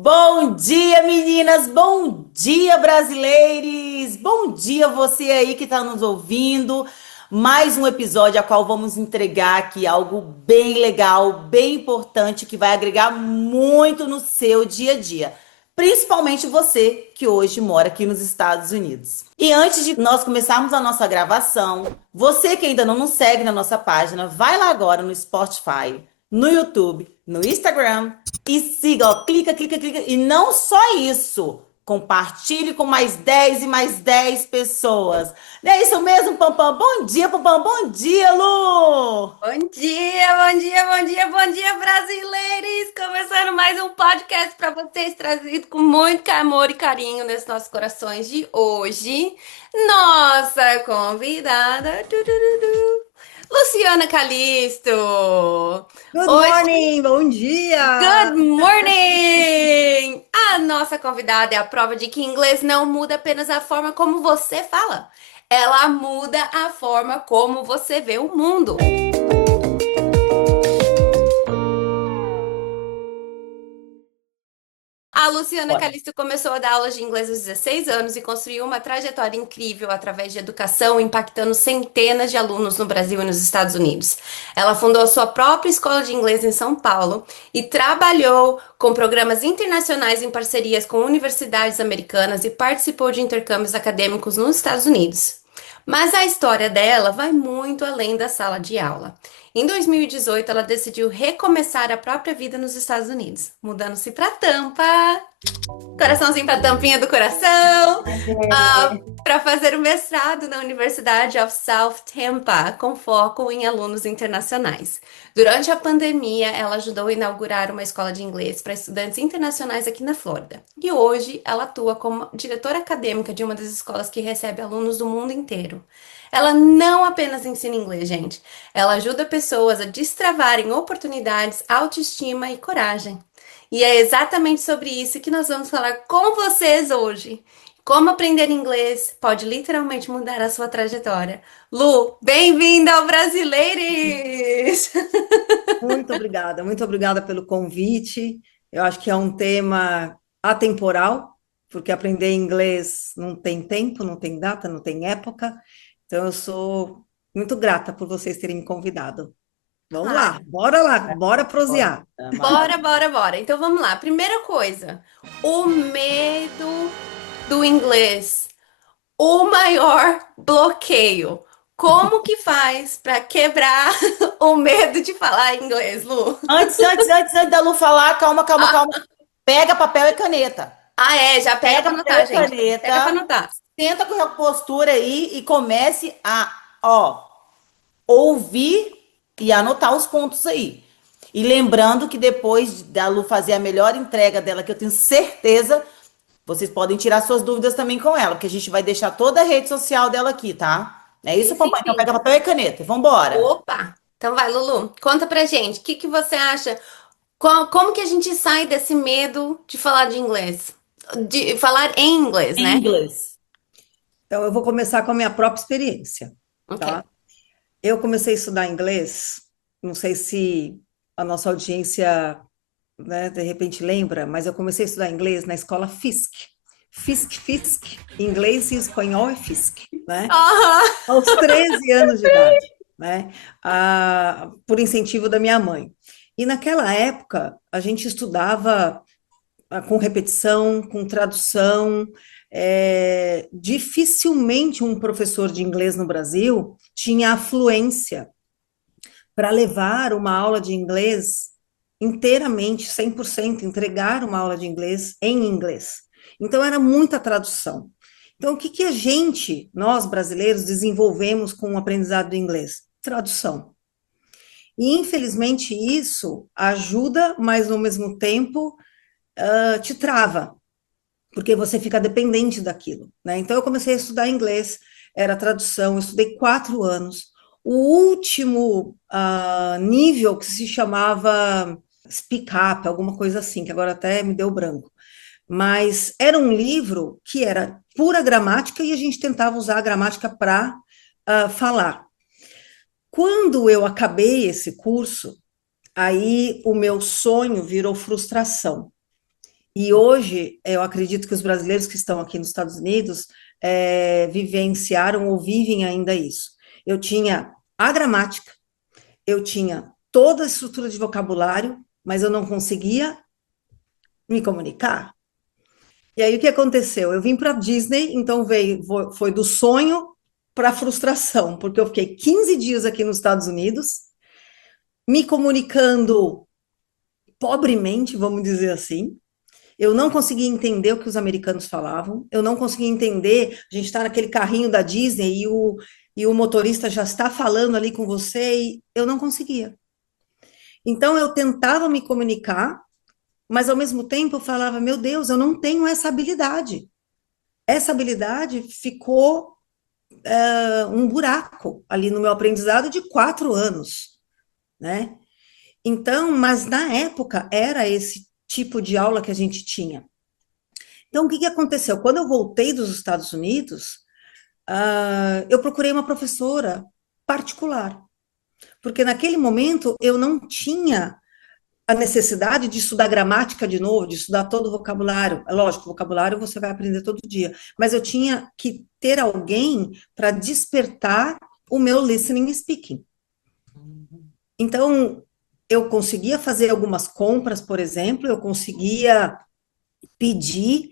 Bom dia, meninas! Bom dia, brasileiros! Bom dia, você aí que está nos ouvindo. Mais um episódio a qual vamos entregar aqui algo bem legal, bem importante, que vai agregar muito no seu dia a dia. Principalmente você que hoje mora aqui nos Estados Unidos. E antes de nós começarmos a nossa gravação, você que ainda não nos segue na nossa página, vai lá agora no Spotify, no YouTube, no Instagram e siga, ó, clica, clica, clica. E não só isso, compartilhe com mais 10 e mais 10 pessoas. Não é isso mesmo, Pampam? Bom dia, Pampam. Bom dia, Lu! Bom dia, bom dia, bom dia, bom dia, brasileiros! Começando mais um podcast para vocês, trazido com muito amor e carinho nesses nossos corações de hoje. Nossa convidada, Luciana Calisto. Good Hoje, morning, bom dia! good morning! A nossa convidada é a prova de que inglês não muda apenas a forma como você fala, ela muda a forma como você vê o mundo. A Luciana Bora. Calisto começou a dar aulas de inglês aos 16 anos e construiu uma trajetória incrível através de educação, impactando centenas de alunos no Brasil e nos Estados Unidos. Ela fundou a sua própria escola de inglês em São Paulo e trabalhou com programas internacionais em parcerias com universidades americanas e participou de intercâmbios acadêmicos nos Estados Unidos. Mas a história dela vai muito além da sala de aula. Em 2018, ela decidiu recomeçar a própria vida nos Estados Unidos, mudando-se para Tampa. Coraçãozinho para tampinha do coração. Para fazer o mestrado na Universidade of South Tampa, com foco em alunos internacionais. Durante a pandemia, ela ajudou a inaugurar uma escola de inglês para estudantes internacionais aqui na Flórida. E hoje, ela atua como diretora acadêmica de uma das escolas que recebe alunos do mundo inteiro. Ela não apenas ensina inglês, gente. Ela ajuda pessoas a destravarem oportunidades, autoestima e coragem. E é exatamente sobre isso que nós vamos falar com vocês hoje. Como aprender inglês pode literalmente mudar a sua trajetória. Lu, bem-vinda ao Brasileiros! Muito obrigada pelo convite. Eu acho que é um tema atemporal, porque aprender inglês não tem tempo, não tem data, não tem época. Então, eu sou muito grata por vocês terem me convidado. Vamos Ai, lá, bora Bora, prosear. bora, maravilha. bora, bora. Então vamos lá. Primeira coisa, o medo do inglês. O maior bloqueio. Como que faz para quebrar o medo de falar inglês, Lu? Antes da Lu falar, calma, calma, Ah, calma. Pega papel e caneta. já pega Pega para papel anotar, e gente. Pega para caneta. anotar. Senta com a postura aí e comece a, ó, ouvir e anotar os pontos aí. E lembrando que depois da Lu fazer a melhor entrega dela, que eu tenho certeza, vocês podem tirar suas dúvidas também com ela, porque a gente vai deixar toda a rede social dela aqui, tá? É isso, Sim, sim, papai? Então sim. pega papel e caneta. Vambora. Opa! Então vai, Lulu, conta pra gente. O que que você acha? Como que a gente sai desse medo de falar de inglês? De falar em inglês, Em né? inglês. Então, eu vou começar com a minha própria experiência, Ok. tá? Eu comecei a estudar inglês, não sei se a nossa audiência, né, de repente lembra, mas eu comecei a estudar inglês na escola Fisk. Fisk, inglês e espanhol é Fisk, né? Aham. Aos 13 anos de idade, né? Por incentivo da minha mãe. E naquela época, a gente estudava com repetição, com tradução. Dificilmente um professor de inglês no Brasil tinha a fluência para levar uma aula de inglês inteiramente, 100%, entregar uma aula de inglês em inglês. Então, era muita tradução. Então, o que que a gente, nós brasileiros, desenvolvemos com o aprendizado do inglês? Tradução. E, infelizmente, isso ajuda, mas, ao mesmo tempo, te trava, porque você fica dependente daquilo, né? Então, eu comecei a estudar inglês, era tradução, eu estudei 4 anos. O último nível que se chamava Speak Up, alguma coisa assim, que agora até me deu branco. Mas era um livro que era pura gramática e a gente tentava usar a gramática para falar. Quando eu acabei esse curso, aí o meu sonho virou frustração. E hoje, eu acredito que os brasileiros que estão aqui nos Estados Unidos vivenciaram ou vivem ainda isso. Eu tinha a gramática, eu tinha toda a estrutura de vocabulário, mas eu não conseguia me comunicar. E aí o que aconteceu? Eu vim para a Disney, então foi do sonho para a frustração, porque eu fiquei 15 dias aqui nos Estados Unidos, me comunicando pobremente, vamos dizer assim. Eu não conseguia entender o que os americanos falavam, eu não conseguia entender. A gente está naquele carrinho da Disney e o motorista já está falando ali com você e eu não conseguia. Então eu tentava me comunicar, mas ao mesmo tempo eu falava: meu Deus, eu não tenho essa habilidade. Essa habilidade ficou um buraco ali no meu aprendizado de 4 anos, né? Então, mas na época era esse tipo de aula que a gente tinha. Então, o que que aconteceu? Quando eu voltei dos Estados Unidos, eu procurei uma professora particular, porque naquele momento eu não tinha a necessidade de estudar gramática de novo, de estudar todo o vocabulário. É lógico, vocabulário você vai aprender todo dia, mas eu tinha que ter alguém para despertar o meu listening e speaking. Então, eu conseguia fazer algumas compras, por exemplo, eu conseguia pedir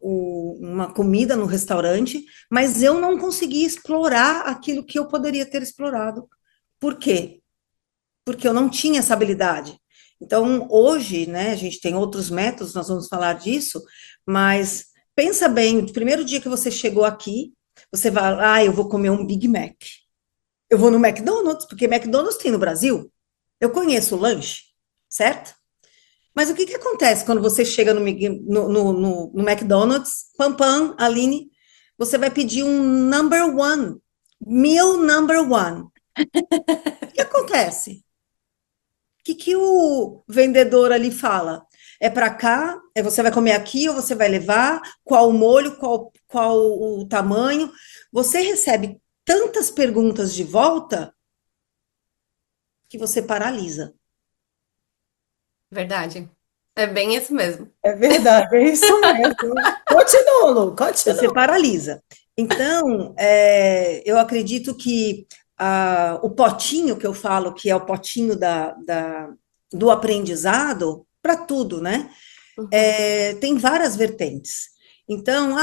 uma comida no restaurante, mas eu não conseguia explorar aquilo que eu poderia ter explorado. Por quê? Porque eu não tinha essa habilidade. Então, hoje, né, a gente tem outros métodos, nós vamos falar disso, mas pensa bem, o primeiro dia que você chegou aqui, você vai, eu vou comer um Big Mac. Eu vou no McDonald's, porque McDonald's tem no Brasil. Eu conheço o lanche, certo? Mas o que que acontece quando você chega no McDonald's, pam, pam, Aline, você vai pedir um number one, meal number one. O que acontece? Que o vendedor ali fala? É para cá? Você vai comer aqui ou você vai levar? Qual o molho? Qual o tamanho? Você recebe tantas perguntas de volta que você paralisa. Verdade. É bem isso mesmo. É verdade, é isso mesmo. Continua, Lu, Você continua. paralisa. Então, eu acredito que o potinho que eu falo, que é o potinho do aprendizado, para tudo, né? Uhum. Tem várias vertentes. Então,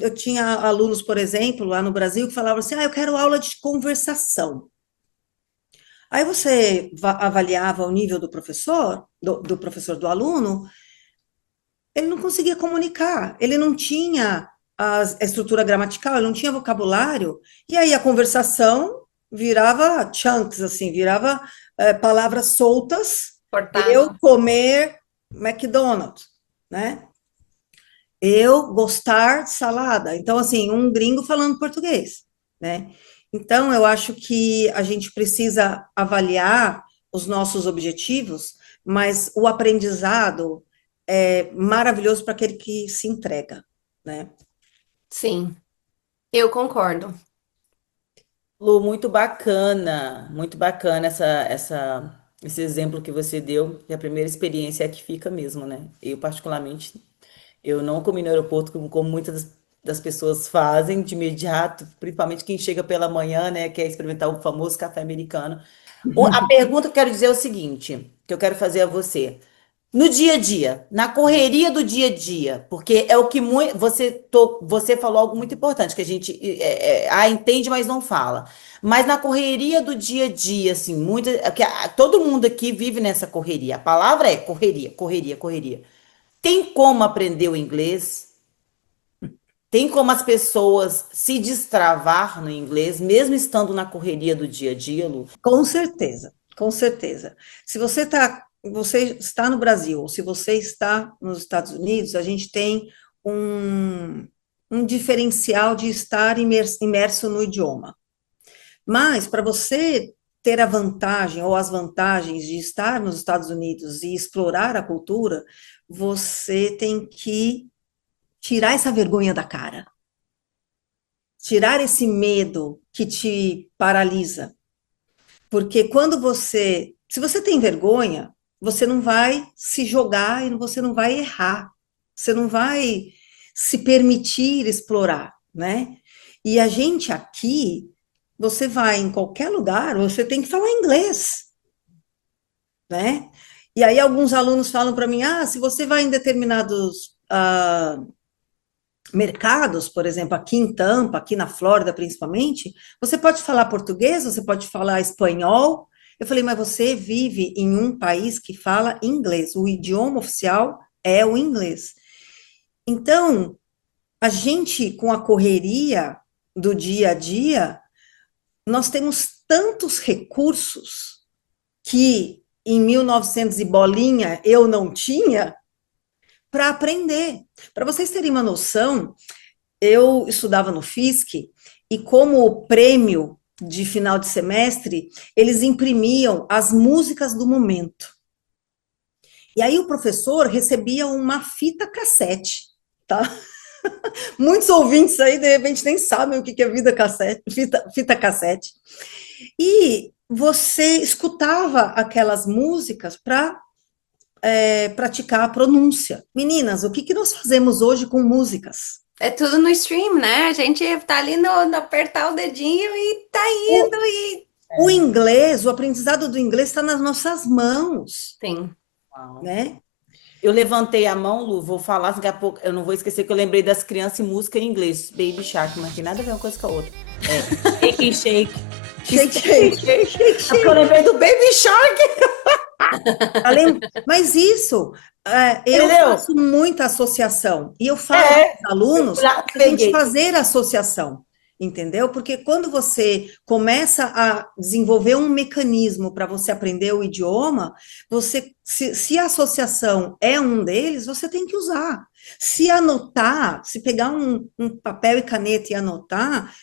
eu tinha alunos, por exemplo, lá no Brasil, que falavam assim: eu quero aula de conversação. Aí você avaliava o nível do professor, do professor do aluno, ele não conseguia comunicar, ele não tinha a estrutura gramatical, ele não tinha vocabulário, e aí a conversação virava chunks, assim, virava palavras soltas, eu Cortado. comer McDonald's, né? Eu gostar de salada. Então, assim, um gringo falando português, né? Então, eu acho que a gente precisa avaliar os nossos objetivos, mas o aprendizado é maravilhoso para aquele que se entrega, né? Sim, eu concordo. Lu, muito bacana esse exemplo que você deu, e a primeira experiência é a que fica mesmo, né? Eu, particularmente, eu não comi no aeroporto como muitas das pessoas fazem de imediato, principalmente quem chega pela manhã, né, quer experimentar o famoso café americano. A pergunta que eu quero dizer é o seguinte, que eu quero fazer a você. No dia a dia, na correria do dia a dia, porque é o que você falou algo muito importante que a gente entende, mas não fala. Mas na correria do dia a dia, assim, todo mundo aqui vive nessa correria. A palavra é correria, correria, correria. Tem como aprender o inglês? Tem como as pessoas se destravar no inglês, mesmo estando na correria do dia a dia, Lu? Com certeza, com certeza. Se você está no Brasil, ou se você está nos Estados Unidos, a gente tem um, um diferencial de estar imerso no idioma. Mas para você ter a vantagem ou as vantagens de estar nos Estados Unidos e explorar a cultura, você tem que tirar essa vergonha da cara, tirar esse medo que te paralisa. Porque se você tem vergonha, você não vai se jogar e você não vai errar. Você não vai se permitir explorar, né? E a gente aqui, você vai em qualquer lugar, você tem que falar inglês, né? E aí alguns alunos falam para mim, se você vai em determinados mercados, por exemplo, aqui em Tampa, aqui na Flórida principalmente, você pode falar português, você pode falar espanhol. Eu falei, mas você vive em um país que fala inglês, o idioma oficial é o inglês. Então, a gente, com a correria do dia a dia, nós temos tantos recursos que em 1900 e bolinha eu não tinha para aprender. Para vocês terem uma noção, eu estudava no FISC e como prêmio de final de semestre, eles imprimiam as músicas do momento. E aí o professor recebia uma fita cassete, tá? Muitos ouvintes aí, de repente, nem sabem o que é fita cassete. E você escutava aquelas músicas para praticar a pronúncia. Meninas, o que nós fazemos hoje com músicas? É tudo no stream, né? A gente tá ali no apertar o dedinho e tá O, indo e. o inglês, o aprendizado do inglês está nas nossas mãos, Sim. Uau. né? Eu levantei a mão, Lu, vou falar, daqui a pouco, eu não vou esquecer que eu lembrei das crianças e música em inglês. Baby Shark, mas tem nada a ver uma coisa com a outra. É, shake, shake. Shake, shake, shake, É porque eu shake. lembrei do Baby Shark, Mas isso, eu entendeu? faço muita associação. E eu falo para É, os eu fui alunos lá, a gente peguei. fazer associação, entendeu? Porque quando você começa a desenvolver um mecanismo para você aprender o idioma, se a associação é um deles, você tem que usar. Se anotar, se pegar um papel e caneta e anotar,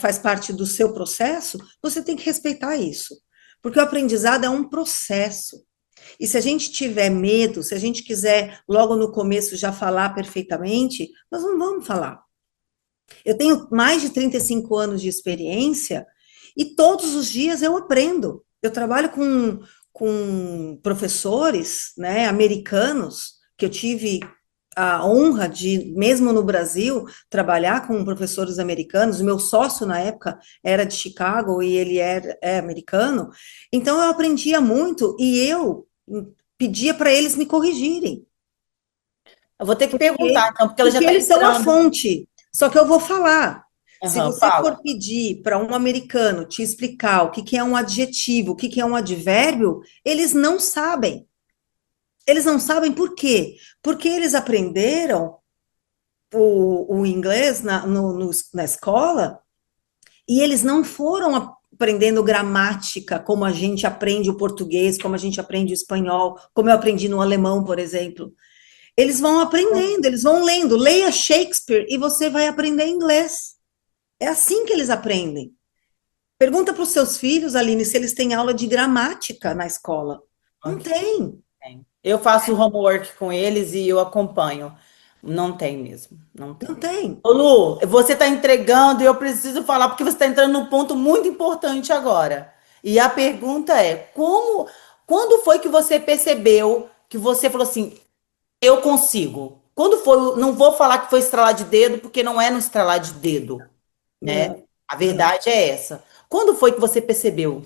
faz parte do seu processo, você tem que respeitar isso. Porque o aprendizado é um processo. E se a gente tiver medo, se a gente quiser logo no começo já falar perfeitamente, nós não vamos falar. Eu tenho mais de 35 anos de experiência e todos os dias eu aprendo. Eu trabalho com professores, né, americanos, que eu tive a honra de, mesmo no Brasil, trabalhar com professores americanos. O meu sócio na época era de Chicago e ele é americano. Então eu aprendia muito e eu pedia para eles me corrigirem, Eu vou ter que perguntar, porque, então, porque ela já porque está eles são a entrando. fonte. Só que eu vou falar. Se Aham, você for fala. pedir para um americano te explicar o que que é um adjetivo, o que que é um advérbio, eles não sabem. Eles não sabem por quê? Porque eles aprenderam o inglês na escola e eles não foram aprendendo gramática como a gente aprende o português, como a gente aprende o espanhol, como eu aprendi no alemão, por exemplo. Eles vão aprendendo, eles vão lendo. Leia Shakespeare e você vai aprender inglês. É assim que eles aprendem. Pergunta para os seus filhos, Aline, se eles têm aula de gramática na escola. Não Ok, tem, tem. Eu faço homework com eles e eu acompanho. Não tem mesmo, não não tem. tem. Ô, Lu, você está entregando e eu preciso falar porque você está entrando num ponto muito importante agora. E a pergunta é: quando foi que você percebeu que você falou assim, eu consigo? Quando foi? Não vou falar que foi estralar de dedo, porque não é no estralar de dedo, né? Não, A não. verdade é essa. Quando foi que você percebeu?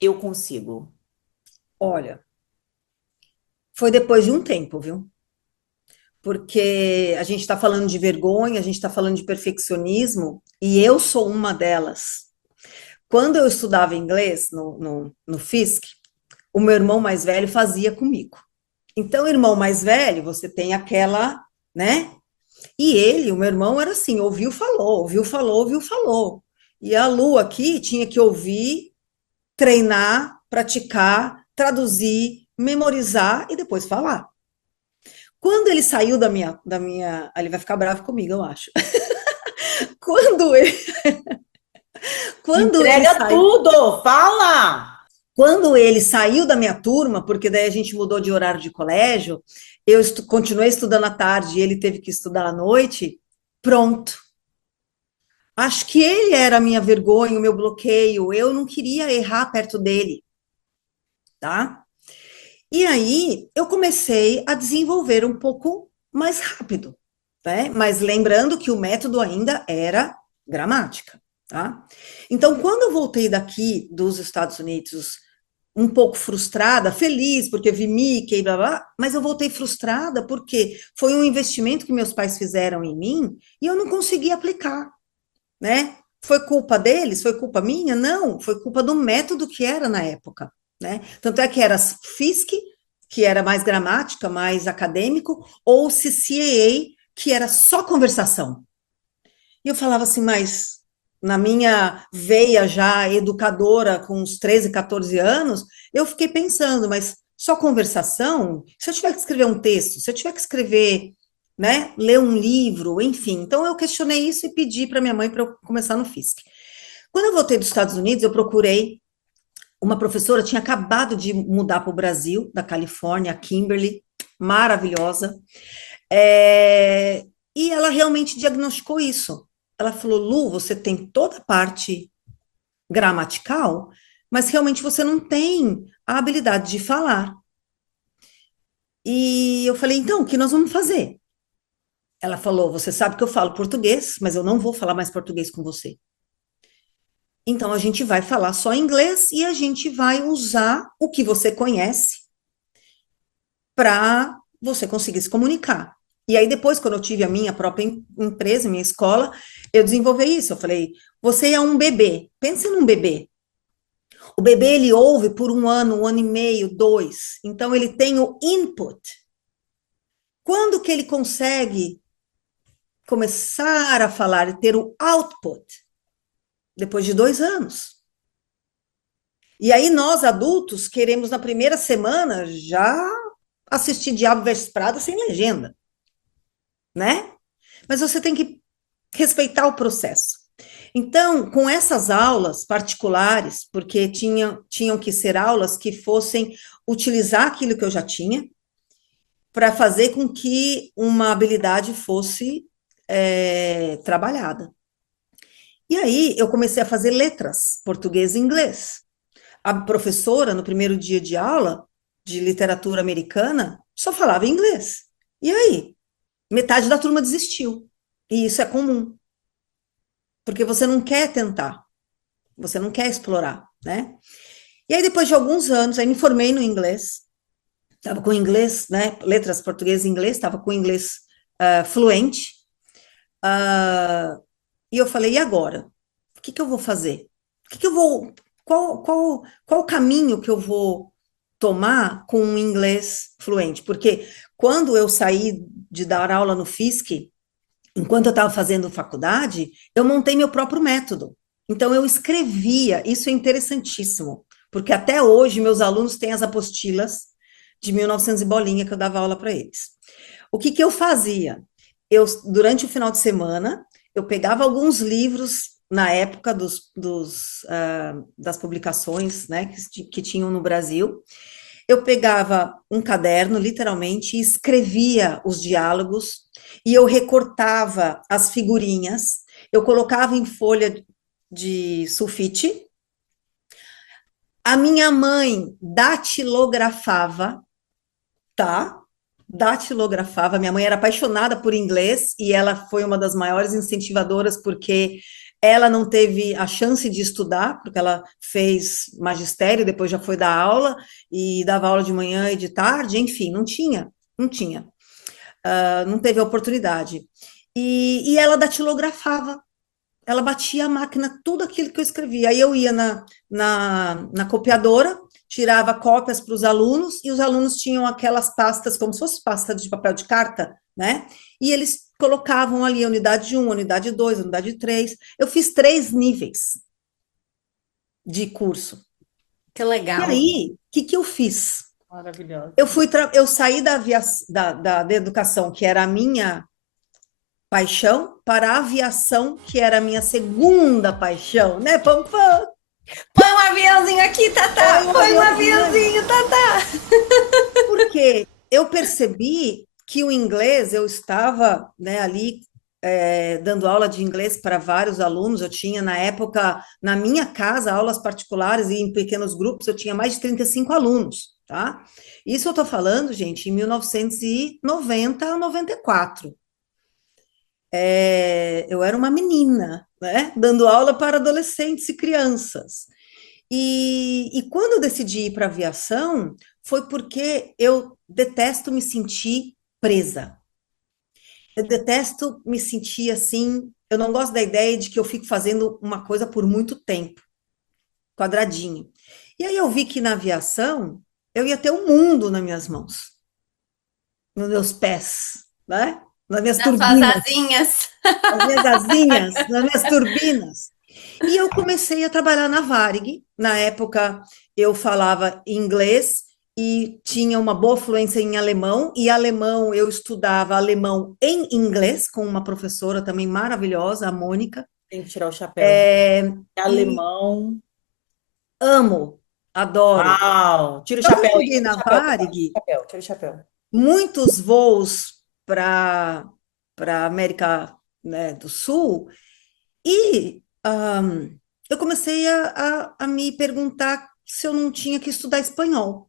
Eu consigo. Olha, foi depois de um tempo, viu? Porque a gente está falando de vergonha, a gente está falando de perfeccionismo, e eu sou uma delas. Quando eu estudava inglês no FISC, o meu irmão mais velho fazia comigo. Então, irmão mais velho, você tem aquela, né? E ele, o meu irmão, era assim: ouviu, falou, ouviu, falou, ouviu, falou. E a Lu aqui tinha que ouvir, treinar, praticar, traduzir, memorizar e depois falar. Quando ele saiu ele vai ficar bravo comigo, eu acho. Quando ele, quando ele Entrega saiu, tudo, fala! quando ele saiu da minha turma, porque daí a gente mudou de horário de colégio, eu continuei estudando à tarde e ele teve que estudar à noite. Pronto. Acho que ele era a minha vergonha, o meu bloqueio. Eu não queria errar perto dele, tá? E aí eu comecei a desenvolver um pouco mais rápido, né? Mas lembrando que o método ainda era gramática, tá? Então, quando eu voltei daqui dos Estados Unidos, um pouco frustrada, feliz porque vi Mickey, blá, blá, mas eu voltei frustrada porque foi um investimento que meus pais fizeram em mim e eu não consegui aplicar, né? Foi culpa deles? Foi culpa minha? Não, foi culpa do método que era na época, né? Tanto é que era FISC, que era mais gramática, mais acadêmico, ou CCAA, que era só conversação. E eu falava assim, mas na minha veia já educadora, com uns 13, 14 anos, eu fiquei pensando, mas só conversação? Se eu tiver que escrever um texto, se eu tiver que escrever, né, ler um livro, enfim. Então eu questionei isso e pedi para minha mãe para eu começar no FISC. Quando eu voltei dos Estados Unidos, eu procurei uma professora, tinha acabado de mudar para o Brasil, da Califórnia, a Kimberly, maravilhosa, e ela realmente diagnosticou isso. Ela falou, Lu, você tem toda a parte gramatical, mas realmente você não tem a habilidade de falar. E eu falei, então, o que nós vamos fazer? Ela falou, você sabe que eu falo português, mas eu não vou falar mais português com você. Então, a gente vai falar só inglês e a gente vai usar o que você conhece para você conseguir se comunicar. E aí, depois, quando eu tive a minha própria empresa, minha escola, eu desenvolvi isso. Eu falei, você é um bebê. Pense num bebê. O bebê, ele ouve por um ano e meio, 2. Então, ele tem o input. Quando que ele consegue começar a falar e ter o output? Depois de 2 anos. E aí, nós, adultos, queremos, na primeira semana, já assistir Diabo Vs Prada sem legenda, né? Mas você tem que respeitar o processo. Então, com essas aulas particulares, porque tinham que ser aulas que fossem utilizar aquilo que eu já tinha, para fazer com que uma habilidade fosse trabalhada. E aí, eu comecei a fazer letras, português e inglês. A professora, no primeiro dia de aula de literatura americana, só falava inglês. E aí? Metade da turma desistiu. E isso é comum. Porque você não quer tentar, você não quer explorar, né? E aí, depois de alguns anos, aí me formei no inglês, estava com inglês, né? Letras português e inglês, estava com inglês fluente. E eu falei, e agora? O que eu vou fazer? O que eu vou. Qual o caminho que eu vou tomar com um inglês fluente? Porque quando eu saí de dar aula no FISC, enquanto eu estava fazendo faculdade, eu montei meu próprio método. Então, eu escrevia, isso é interessantíssimo, porque até hoje meus alunos têm as apostilas de 1900 e bolinha que eu dava aula para eles. O que eu fazia? Durante o final de semana, eu pegava alguns livros na época das publicações, né, que tinham no Brasil. Eu pegava um caderno, literalmente, e escrevia os diálogos, e eu recortava as figurinhas, eu colocava em folha de sulfite. A minha mãe datilografava, tá? Datilografava. Minha mãe era apaixonada por inglês e ela foi uma das maiores incentivadoras porque ela não teve a chance de estudar, porque ela fez magistério, depois já foi dar aula e dava aula de manhã e de tarde, enfim, não tinha, não teve a oportunidade. E ela datilografava, ela batia a máquina, tudo aquilo que eu escrevia. Aí eu ia na copiadora, tirava cópias para os alunos, e os alunos tinham aquelas pastas, como se fosse pasta de papel de carta, né? E eles colocavam ali a unidade 1, a unidade 2, a unidade 3. Eu fiz 3 níveis de curso. Que E legal. aí, o que eu fiz? Maravilhoso. Eu saí da educação, que era a minha paixão, para a aviação, que era a minha segunda paixão, né, Pampam? Põe um aviãozinho aqui, Tatá! Põe um aviãozinho, Tatá! Porque eu percebi que o inglês, eu estava, né, ali dando aula de inglês para vários alunos. Eu tinha, na época, na minha casa, aulas particulares e em pequenos grupos, eu tinha mais de 35 alunos, tá? Isso eu estou falando, gente, em 1990 a 94. Eu era uma menina, né? Dando aula para adolescentes e crianças. E quando eu decidi ir para aviação, foi porque eu detesto me sentir presa. Eu detesto me sentir assim. Eu não gosto da ideia de que eu fico fazendo uma coisa por muito tempo, quadradinho. E aí eu vi que na aviação eu ia ter o mundo nas minhas mãos, nos meus pés, né? Nas minhas Das suas turbinas, asinhas. nas minhas asinhas, nas minhas turbinas. E eu comecei a trabalhar na Varig. Na época, eu falava inglês e tinha uma boa fluência em alemão. E alemão, eu estudava alemão em inglês com uma professora também maravilhosa, a Mônica. Tem que tirar o chapéu, gente. E Alemão. amo, adoro. Uau! Tira o Quando eu chapéu aí, cheguei tira o na chapéu, tira o Varig, chapéu, tira o chapéu. muitos voos para América, né, do Sul. E eu comecei a me perguntar se eu não tinha que estudar espanhol.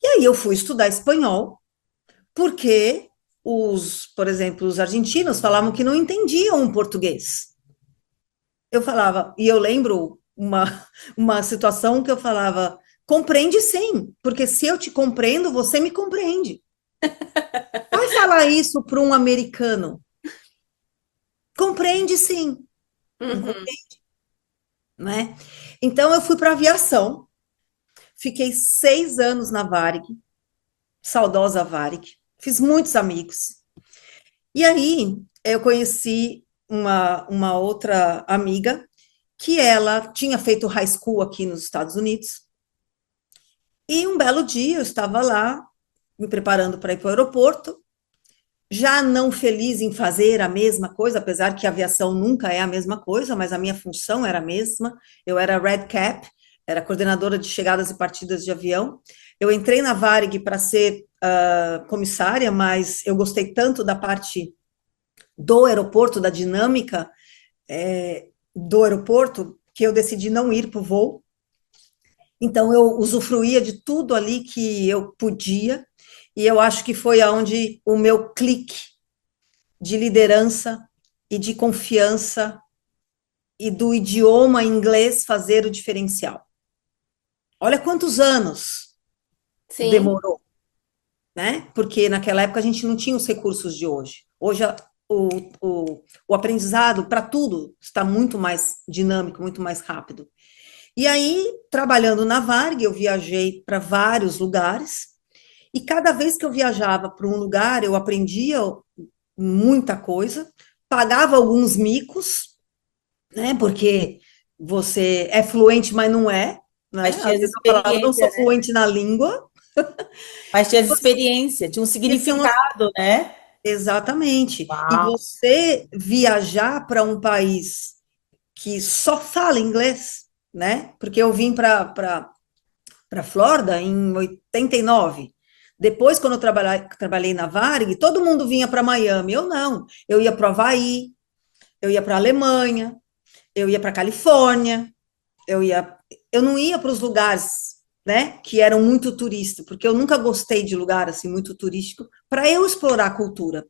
E aí eu fui estudar espanhol, porque por exemplo, os argentinos falavam que não entendiam o português. Eu falava, e eu lembro uma situação que eu falava, compreende sim, porque se eu te compreendo, você me compreende. Vai falar isso para um americano. Compreende sim, Uhum. né? Então eu fui para aviação. Fiquei 6 anos na Varig, saudosa Varig. Fiz muitos amigos. E aí eu conheci uma outra amiga que ela tinha feito high school aqui nos Estados Unidos. E um belo dia eu estava lá me preparando para ir para o aeroporto, já não feliz em fazer a mesma coisa, apesar que a aviação nunca é a mesma coisa, mas a minha função era a mesma. Eu era Red Cap, era coordenadora de chegadas e partidas de avião. Eu entrei na Varig para ser comissária, mas eu gostei tanto da parte do aeroporto, da dinâmica do aeroporto, que eu decidi não ir para o voo. Então, eu usufruía de tudo ali que eu podia, e eu acho que foi aonde o meu clique de liderança e de confiança e do idioma inglês fazer o diferencial. Olha quantos anos Sim, demorou, né? Porque naquela época a gente não tinha os recursos de hoje. Hoje o, o aprendizado para tudo está muito mais dinâmico, muito mais rápido. E aí, trabalhando na Varg, eu viajei para vários lugares, e cada vez que eu viajava para um lugar, eu aprendia muita coisa, pagava alguns micos, né? Porque você é fluente, mas não é, né? Mas tinha Às as vezes eu falava, não sou experiências, né? fluente na língua. Mas tinha as experiências, tinha um Esse é uma... significado, né? Exatamente. E Uau! você viajar para um país que só fala inglês, né? Porque eu vim para Flórida em 89. Depois, quando eu trabalhei na Varig, todo mundo vinha para Miami. Eu não. Eu ia para o Havaí, eu ia para a Alemanha, eu ia para a Califórnia, eu não ia para os lugares, né, que eram muito turísticos, porque eu nunca gostei de lugar assim muito turístico para eu explorar a cultura.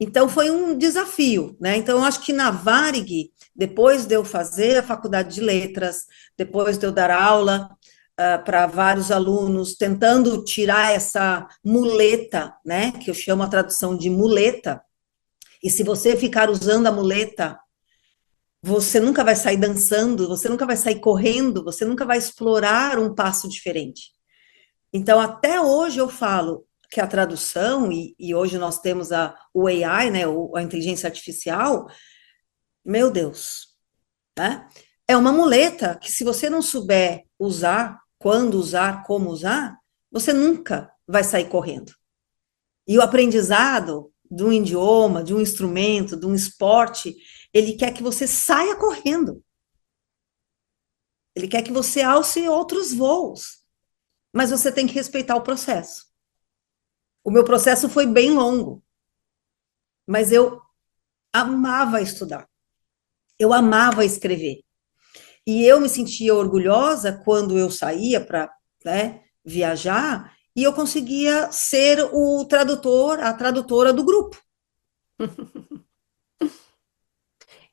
Então foi um desafio, né? Então eu acho que na Varig, depois de eu fazer a faculdade de letras, depois de eu dar aula para vários alunos, tentando tirar essa muleta, né? Que eu chamo a tradução de muleta. E se você ficar usando a muleta, você nunca vai sair dançando, você nunca vai sair correndo, você nunca vai explorar um passo diferente. Então, até hoje eu falo que a tradução, e hoje nós temos o AI, né, a inteligência artificial, meu Deus, né? É uma muleta que, se você não souber usar, quando usar, como usar, você nunca vai sair correndo. E o aprendizado de um idioma, de um instrumento, de um esporte, ele quer que você saia correndo. Ele quer que você alce outros voos. Mas você tem que respeitar o processo. O meu processo foi bem longo, mas eu amava estudar. Eu amava escrever. E eu me sentia orgulhosa quando eu saía para, né, viajar e eu conseguia ser o tradutor, a tradutora do grupo.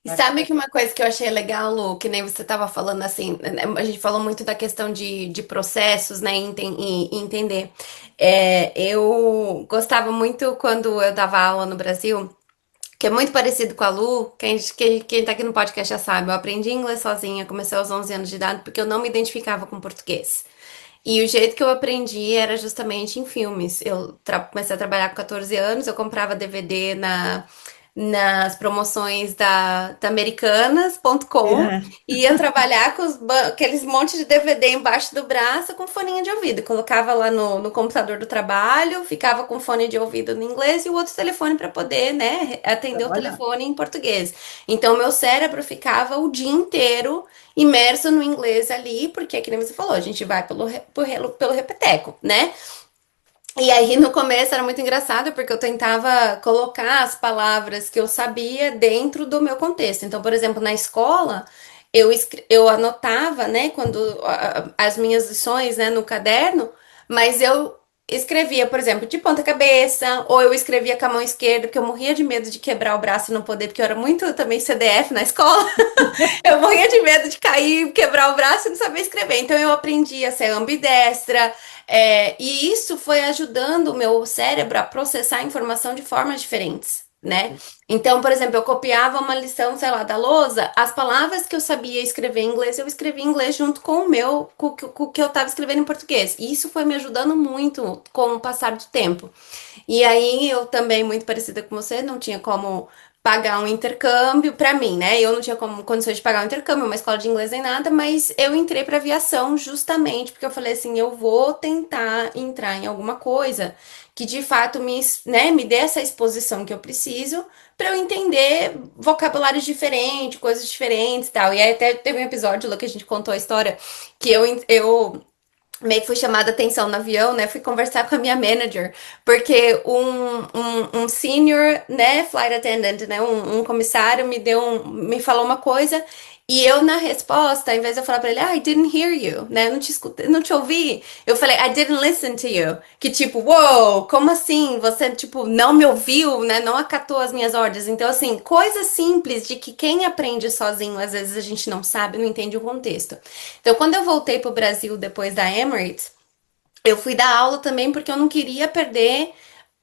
E sabe que uma coisa que eu achei legal, Lu, que nem você estava falando assim, né, a gente falou muito da questão de processos, né, e entender. Eu gostava muito quando eu dava aula no Brasil, que é muito parecido com a Lu, quem tá aqui no podcast já sabe, eu aprendi inglês sozinha, comecei aos 11 anos de idade, porque eu não me identificava com português. E o jeito que eu aprendi era justamente em filmes. Comecei a trabalhar com 14 anos, eu comprava DVD nas promoções da Americanas.com É, e ia trabalhar com aqueles monte de DVD embaixo do braço com foninho de ouvido. Colocava lá no computador do trabalho, ficava com fone de ouvido no inglês e o outro telefone para poder, né, atender o olha, telefone em português. Então, meu cérebro ficava o dia inteiro imerso no inglês ali, porque, que nem você falou, a gente vai pelo repeteco, né? E aí, no começo era muito engraçado, porque eu tentava colocar as palavras que eu sabia dentro do meu contexto. Então, por exemplo, na escola, eu anotava, né, as minhas lições, né, no caderno, mas eu escrevia, por exemplo, de ponta cabeça, ou eu escrevia com a mão esquerda, porque eu morria de medo de quebrar o braço e não poder, porque eu era muito também CDF na escola. Eu morria de medo de cair, quebrar o braço e não saber escrever. Então eu aprendi a ser ambidestra, e isso foi ajudando o meu cérebro a processar a informação de formas diferentes, né? Então, por exemplo, eu copiava uma lição, sei lá, da lousa, as palavras que eu sabia escrever em inglês, eu escrevia em inglês junto com com o que eu estava escrevendo em português. E isso foi me ajudando muito com o passar do tempo. E aí eu também, muito parecida com você, não tinha como pagar um intercâmbio para mim, né? Eu não tinha como condições de pagar um intercâmbio, uma escola de inglês nem nada, mas eu entrei para aviação justamente porque eu falei assim, eu vou tentar entrar em alguma coisa que de fato me dê essa exposição que eu preciso para eu entender vocabulários diferentes, coisas diferentes e tal. E aí até teve um episódio lá que a gente contou a história que eu meio que fui chamada a atenção no avião, né? Fui conversar com a minha manager, porque um senior, né, flight attendant, né, um comissário me falou uma coisa e eu na resposta, ao invés de eu falar pra ele, I didn't hear you, né, não te escutei, não te ouvi, eu falei, I didn't listen to you, que tipo, wow, como assim? Você, tipo, não me ouviu, né, não acatou as minhas ordens. Então, assim, coisas simples de que quem aprende sozinho, às vezes a gente não sabe, não entende o contexto. Então, quando eu voltei para o Brasil depois da Emirates, eu fui dar aula também porque eu não queria perder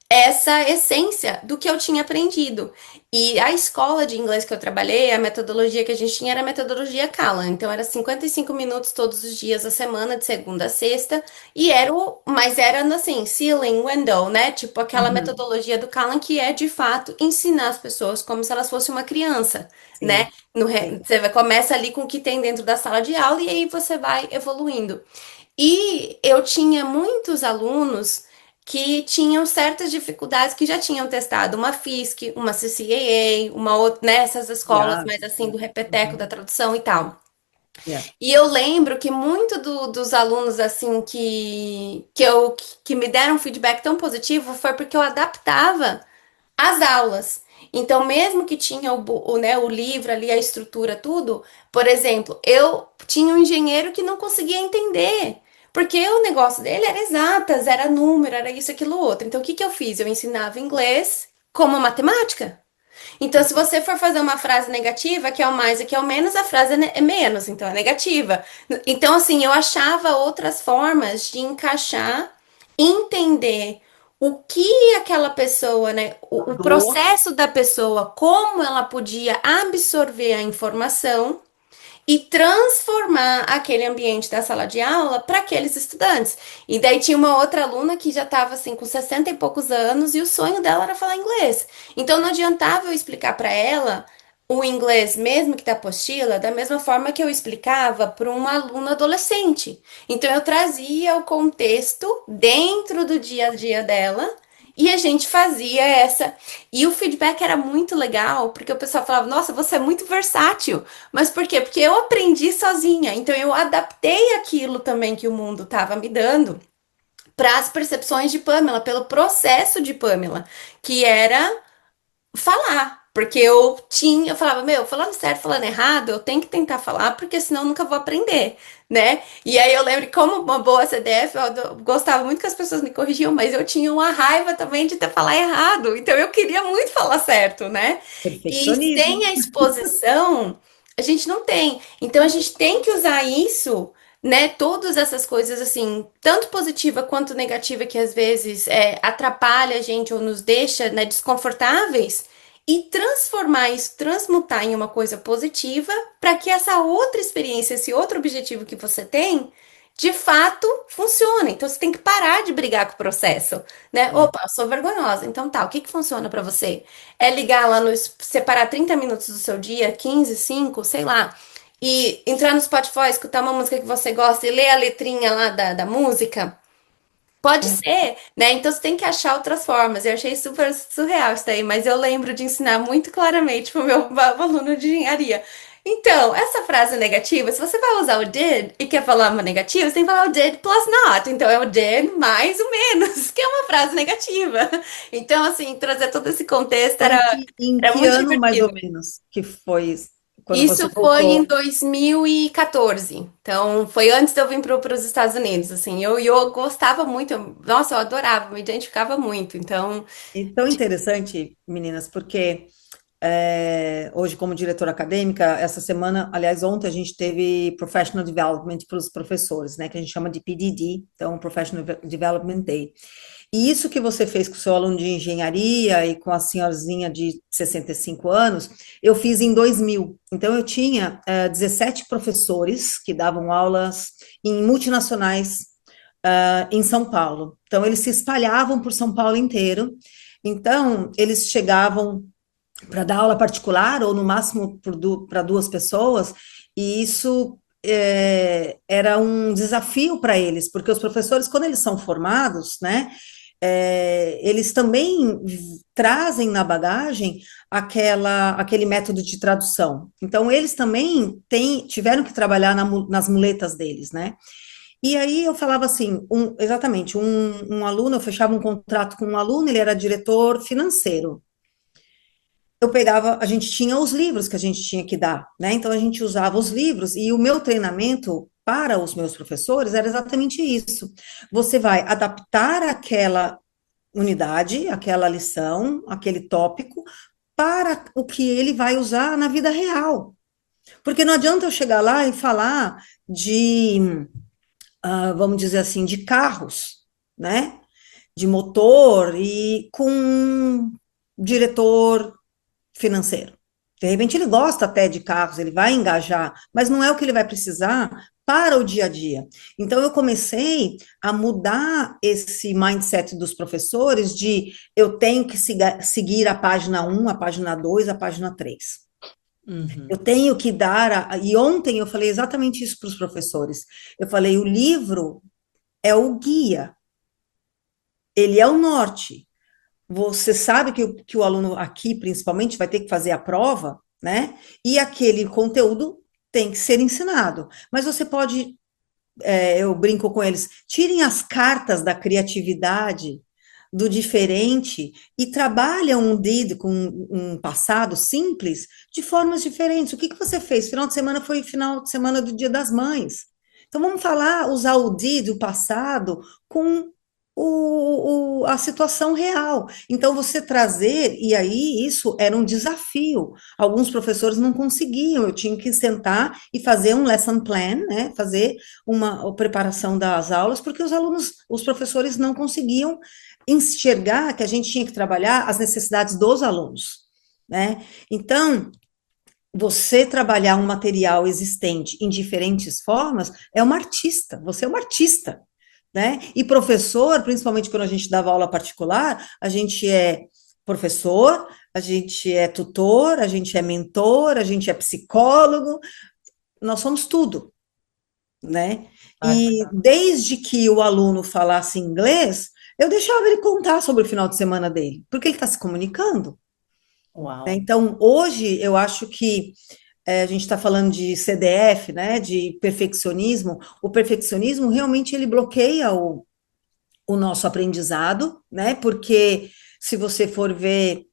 essa essência do que eu tinha aprendido. E a escola de inglês que eu trabalhei, a metodologia que a gente tinha era a metodologia Callan. Então era 55 minutos todos os dias da semana, de segunda a sexta, e mas era assim, ceiling, window, né? Tipo aquela uhum, metodologia do Callan que é de fato ensinar as pessoas como se elas fossem uma criança, né? sim, sim. Começa ali com o que tem dentro da sala de aula e aí você vai evoluindo. E eu tinha muitos alunos que tinham certas dificuldades que já tinham testado uma FISC, uma CCAA, uma outra, nessas escolas Yeah, mais assim yeah, do repeteco da uhum, tradução e tal. yeah. E eu lembro que muito dos alunos assim que me deram um feedback tão positivo foi porque eu adaptava as aulas. Então, mesmo que tinha né, o livro ali, a estrutura, tudo, por exemplo, eu tinha um engenheiro que não conseguia entender, porque o negócio dele era exatas, era número, era isso, aquilo, outro. Então, o que que eu fiz? Eu ensinava inglês como matemática. Então, se você for fazer uma frase negativa, que é o mais e que é o menos, a frase é menos, então é negativa. Então, assim, eu achava outras formas de encaixar, entender o que aquela pessoa, né, o Boa. processo da pessoa, como ela podia absorver a informação e transformar aquele ambiente da sala de aula para aqueles estudantes. E daí tinha uma outra aluna que já estava assim com 60 e poucos anos e o sonho dela era falar inglês. Então não adiantava eu explicar para ela o inglês mesmo que da apostila, da mesma forma que eu explicava para uma aluna adolescente. Então eu trazia o contexto dentro do dia a dia dela. E a gente fazia essa. E o feedback era muito legal, porque o pessoal falava: Nossa, você é muito versátil. Mas por quê? Porque eu aprendi sozinha, então eu adaptei aquilo também que o mundo estava me dando para as percepções de Pamela, pelo processo de Pamela, que era falar. Porque eu falava, meu, falando certo, falando errado, eu tenho que tentar falar, porque senão eu nunca vou aprender, né? E aí eu lembro que, como uma boa CDF, eu gostava muito que as pessoas me corrigiam, mas eu tinha uma raiva também de ter falar errado. Então eu queria muito falar certo, né? E Perfeccionismo. sem a exposição, a gente não tem. Então a gente tem que usar isso, né? Todas essas coisas, assim, tanto positiva quanto negativa, que às vezes atrapalha a gente ou nos deixa, né, desconfortáveis, e transformar isso, transmutar em uma coisa positiva, para que essa outra experiência, esse outro objetivo que você tem, de fato funcione. Então você tem que parar de brigar com o processo, né? É. Opa, eu sou vergonhosa. Então tá, o que que funciona para você? É ligar lá no, separar 30 minutos do seu dia, 15, 5, sei lá, e entrar no Spotify, escutar uma música que você gosta e ler a letrinha lá da música. Pode É. ser, né? Então você tem que achar outras formas. Eu achei super surreal isso daí, mas eu lembro de ensinar muito claramente para o meu aluno de engenharia. Então, essa frase negativa, se você vai usar o did e quer falar uma negativa, você tem que falar o did plus not. Então é o did mais o menos, que é uma frase negativa. Então, assim, trazer todo esse contexto Em era, que, em era que muito ano, mais divertido. ou menos, que foi quando você Isso foi em voltou? 2014. Então, foi antes de eu vir para os Estados Unidos, assim. Eu gostava muito, nossa, eu adorava, me identificava muito. Então, E tão interessante, meninas, porque hoje, como diretora acadêmica, essa semana, aliás, ontem a gente teve Professional Development para os professores, né, que a gente chama de PDD, então Professional Development Day. E isso que você fez com o seu aluno de engenharia e com a senhorzinha de 65 anos, eu fiz em 2000. Então, eu tinha 17 professores que davam aulas em multinacionais em São Paulo. Então, eles se espalhavam por São Paulo inteiro. Então, eles chegavam para dar aula particular ou no máximo para duas pessoas, e isso era um desafio para eles, porque os professores, quando eles são formados, né, eles também trazem na bagagem aquele método de tradução. Então, eles também tiveram que trabalhar nas muletas deles, né? E aí eu falava assim, exatamente, um aluno, eu fechava um contrato com um aluno, ele era diretor financeiro. Eu pegava, a gente tinha os livros que a gente tinha que dar, né? Então a gente usava os livros e o meu treinamento para os meus professores era exatamente isso. Você vai adaptar aquela unidade, aquela lição, aquele tópico para o que ele vai usar na vida real. Porque não adianta eu chegar lá e falar de, vamos dizer assim, de carros, né? De motor e com um diretor financeiro. De repente ele gosta até de carros, ele vai engajar, mas não é o que ele vai precisar para o dia a dia. Então eu comecei a mudar esse mindset dos professores de eu tenho que seguir a página um, a página 2, a página 3. Eu Uhum. tenho que dar e ontem eu falei exatamente isso para os professores. Eu falei, o livro é o guia, ele é o norte. Você sabe que o aluno aqui, principalmente, vai ter que fazer a prova, né? E aquele conteúdo tem que ser ensinado. Mas você pode, eu brinco com eles, tirem as cartas da criatividade, do diferente, e trabalham um did com um passado simples de formas diferentes. O que que você fez? Final de semana foi final de semana do Dia das Mães. Então vamos falar, usar o did, o passado, com a situação real. Então, você trazer, e aí isso era um desafio. Alguns professores não conseguiam, eu tinha que sentar e fazer um lesson plan, né? Fazer uma preparação das aulas, porque os alunos, os professores não conseguiam enxergar que a gente tinha que trabalhar as necessidades dos alunos, né? Então, você trabalhar um material existente em diferentes formas é uma artista, você é uma artista, né? E professor, principalmente quando a gente dava aula particular, a gente é professor, a gente é tutor, a gente é mentor, a gente é psicólogo, nós somos tudo, né? E Bacana. desde que o aluno falasse inglês, eu deixava ele contar sobre o final de semana dele, porque ele está se comunicando, né? Uau. Então, hoje, eu acho que a gente está falando de CDF, né, de perfeccionismo. O perfeccionismo realmente ele bloqueia o nosso aprendizado, né? Porque se você for ver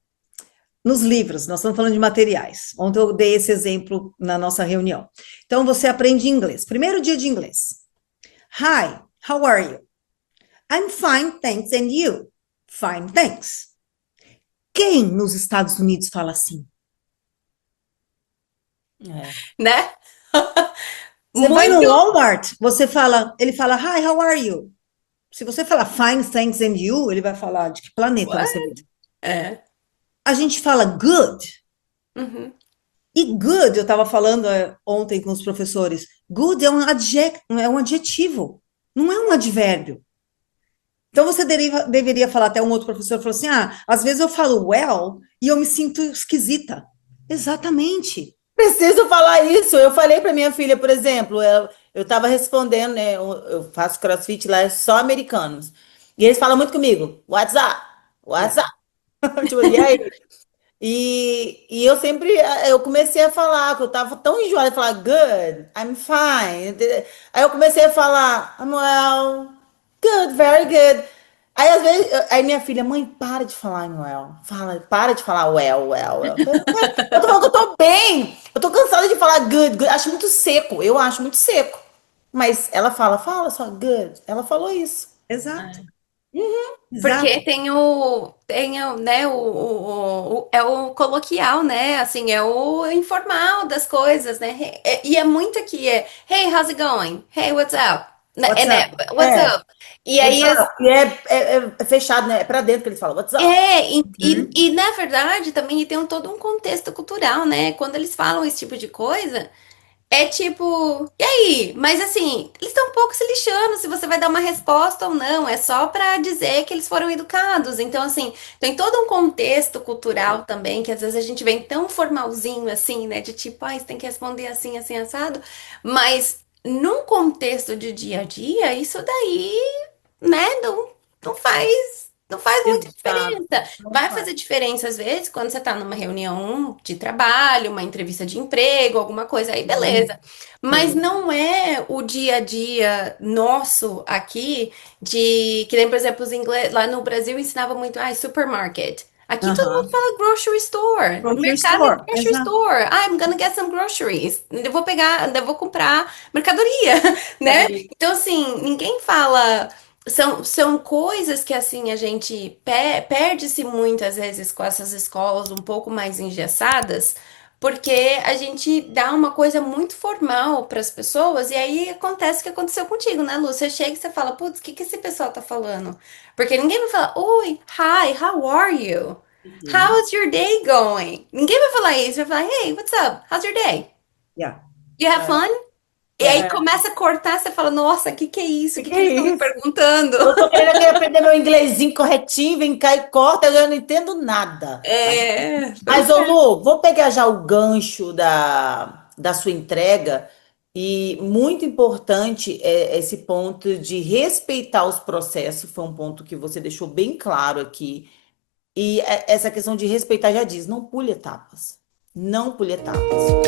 nos livros, nós estamos falando de materiais. Ontem eu dei esse exemplo na nossa reunião. Então, você aprende inglês. Primeiro dia de inglês. Hi, how are you? I'm fine, thanks. And you? Fine, thanks. Quem nos Estados Unidos fala assim? É. Né? Você vai no Muito. Walmart, ele fala, hi, how are you? Se você falar fine, thanks, and you, ele vai falar de que planeta What? você veio. É. A gente fala good. Uhum. E good, eu estava falando ontem com os professores, good é um adjetivo, não é um advérbio. Então você deveria falar, até um outro professor falou assim, às vezes eu falo well e eu me sinto esquisita. Exatamente. Preciso falar isso. Eu falei para minha filha, por exemplo, eu estava respondendo, né? Eu faço CrossFit lá, é só americanos. E eles falam muito comigo, what's up? What's Yeah. up? Tipo, e aí? E eu sempre, eu comecei a falar, que eu tava tão enjoada de falar, good, I'm fine. Aí eu comecei a falar, I'm well, good, very good. Aí às vezes, aí minha filha, mãe, para de falar I'm well. Fala, para de falar well. Eu falei, "Ué, eu tô falando que eu tô bem. Eu tô cansada de falar good. Acho muito seco. Eu acho muito seco. Mas ela fala só good. Ela falou isso. Exato, Porque exato. tem o, né, é o coloquial, né? Assim, é o informal das coisas, né? E é muito aqui, Hey, how's it going? Hey, what's up? What's Né, up? what's É, up? E what's aí, up? E é fechado, né? É pra dentro que eles falam, what's up? na verdade também tem todo um contexto cultural, né? Quando eles falam esse tipo de coisa. É tipo, e aí? Mas assim, eles estão um pouco se lixando se você vai dar uma resposta ou não. É só pra dizer que eles foram educados. Então, assim, tem todo um contexto cultural também, que às vezes a gente vem tão formalzinho assim, né? De tipo, você tem que responder assim, assim, assado. Mas num contexto de dia a dia, isso daí, né, não faz muita Exato. diferença. Não Vai faz. fazer diferença, às vezes, quando você tá numa reunião de trabalho, uma entrevista de emprego, alguma coisa aí, beleza. Mas Sim. não é o dia a dia nosso aqui de que nem, por exemplo, os ingleses lá no Brasil ensinava muito, supermarket. Aqui todo mundo Aham. fala grocery store. Grocery Mercado é store, grocery exato. store. I'm gonna get some groceries. Eu vou comprar mercadoria, né? Adorei. Então, assim, ninguém fala. São coisas que, assim, a gente perde-se muitas vezes com essas escolas um pouco mais engessadas, porque a gente dá uma coisa muito formal para as pessoas, e aí acontece o que aconteceu contigo, né, Lu? Você chega e você fala, putz, o que que esse pessoal tá falando? Porque ninguém vai falar, oi, hi, how are you? Uhum. How's your day going? Ninguém vai falar isso, vai falar, hey, what's up? How's your day? Yeah, You have É, fun? E aí yeah. é. começa a cortar, você fala, nossa, o que que é isso? O que Que que é eles estão me isso? perguntando? Eu tô querendo aqui aprender meu inglesinho corretinho, vem cá e corta, eu já não entendo nada. Pois Mas, ô é. Lu, vou pegar já o gancho da sua entrega. E muito importante é esse ponto de respeitar os processos, foi um ponto que você deixou bem claro aqui. E essa questão de respeitar já diz, não pule etapas. Não pule etapas.